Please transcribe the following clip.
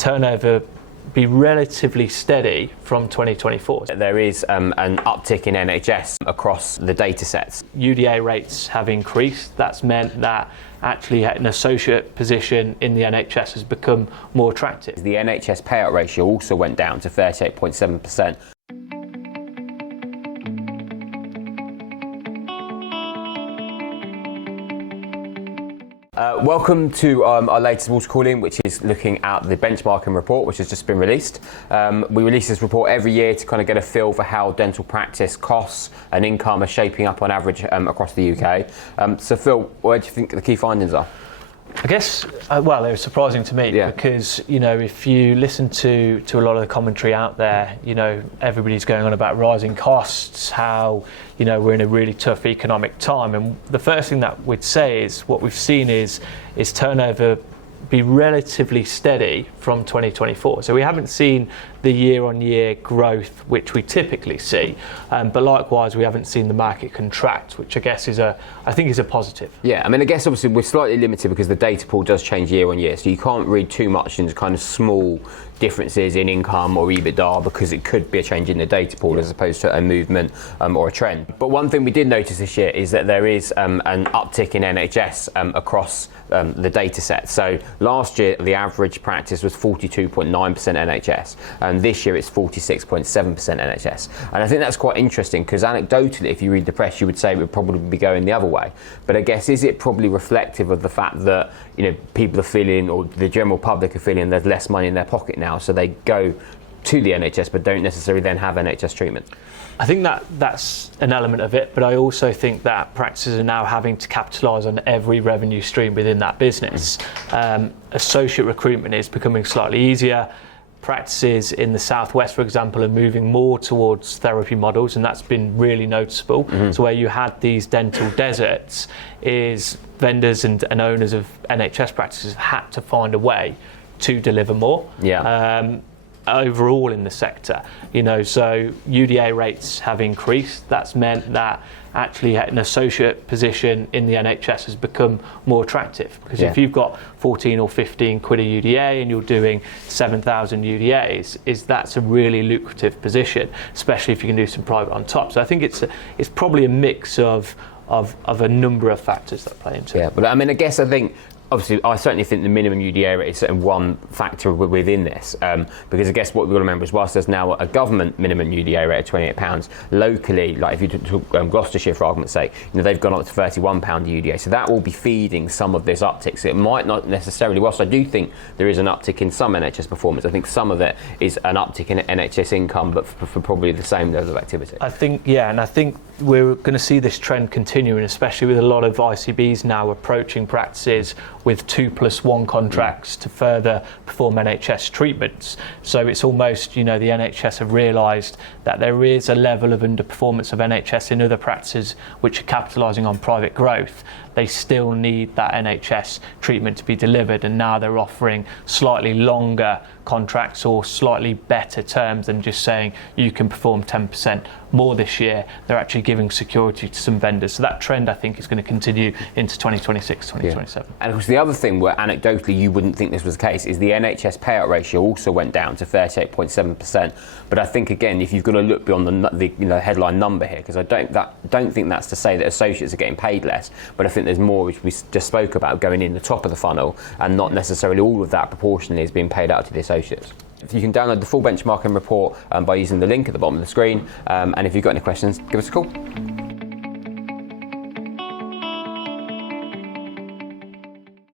turnover be relatively steady from 2024. There is an uptick in NHS across the data sets. UDA rates have increased. That's meant that actually an associate position in the NHS has become more attractive. The NHS payout ratio also went down to 38.7%. Welcome to our latest water call-in, which is looking at the benchmarking report, which has just been released. We release this report every year to kind of get a feel for how dental practice costs and income are shaping up on average across the UK. So Phil, what do you think the key findings are? I guess, well, it was surprising to me because, if you listen to a lot of the commentary out there, everybody's going on about rising costs, how, we're in a really tough economic time. And the first thing that we'd say is what we've seen is turnover be relatively steady from 2024. So we haven't seen the year-on-year growth which we typically see, but likewise we haven't seen the market contract, which I guess is a positive. Yeah, I guess obviously we're slightly limited because the data pool does change year on year, so you can't read too much into kind of small differences in income or EBITDA because it could be a change in the data pool as opposed to a movement or a trend. But one thing we did notice this year is that there is an uptick in NHS across the data set. So last year the average practice was 42.9% NHS, and this year it's 46.7% NHS. And I think that's quite interesting because anecdotally, if you read the press, you would say it would probably be going the other way. But I guess, is it probably reflective of the fact that people are feeling, or the general public are feeling, there's less money in their pocket now, so they go to the NHS but don't necessarily then have NHS treatment? I think that's an element of it, but I also think that practices are now having to capitalise on every revenue stream within that business. Associate recruitment is becoming slightly easier. Practices in the southwest, for example, are moving more towards therapy models, and that's been really noticeable. So where you had these dental deserts, is vendors and owners of NHS practices had to find a way to deliver more. Overall in the sector, so UDA rates have increased. That's meant that actually an associate position in the NHS has become more attractive, because if you've got 14 or 15 quid a UDA and you're doing 7,000 UDAs, that's a really lucrative position, especially if you can do some private on top. So I think it's probably a mix of a number of factors that play into it. But I think obviously, I certainly think the minimum UDA rate is certainly one factor within this, because I guess what we've got to remember is, whilst there's now a government minimum UDA rate of £28, locally, like if you took Gloucestershire for argument's sake, they've gone up to £31 UDA, so that will be feeding some of this uptick. So it might not necessarily, whilst I do think there is an uptick in some NHS performance, I think some of it is an uptick in NHS income, but for probably the same level of activity. I think we're going to see this trend continuing, especially with a lot of ICBs now approaching practices with 2+1 contracts to further perform NHS treatments. So it's almost, the NHS have realised that there is a level of underperformance of NHS in other practices which are capitalising on private growth. They still need that NHS treatment to be delivered, and now they're offering slightly longer contracts or slightly better terms than just saying you can perform 10% more this year. They're actually giving security to some vendors. So that trend, I think, is going to continue into 2026, 2027. And of course, the other thing where anecdotally you wouldn't think this was the case is the NHS payout ratio also went down to 38.7%. But I think, again, if you've got to look beyond the headline number here, because I don't think that's to say that associates are getting paid less, but I think there's more, which we just spoke about, going in the top of the funnel, and not necessarily all of that proportionally is being paid out to the associates. You can download the full benchmarking report by using the link at the bottom of the screen, and if you've got any questions, give us a call.